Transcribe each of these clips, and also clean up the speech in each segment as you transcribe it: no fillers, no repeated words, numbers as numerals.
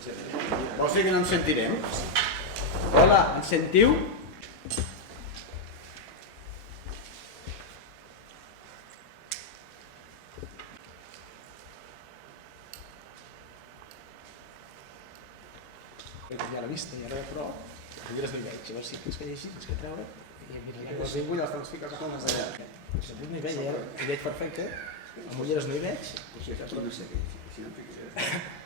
Vols dir que no ens sentirem? Hola, ens sentiu? Ja l'he vist, ja l'he prou. Llibres no hi veig, a veure si es veia així, tens que treure. I mira, les vingudes te'ls fiques a les d'allà. Si no hi veig, hi veig perfecte. Amb ulleres no hi veig. Potser que no sé què, si no em fiques...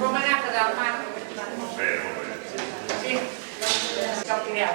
Romanata del mar. Sì, calcoliamo.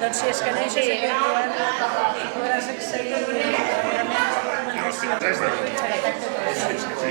Doncs si es que neixes aquest govern podràs accedir a Sí,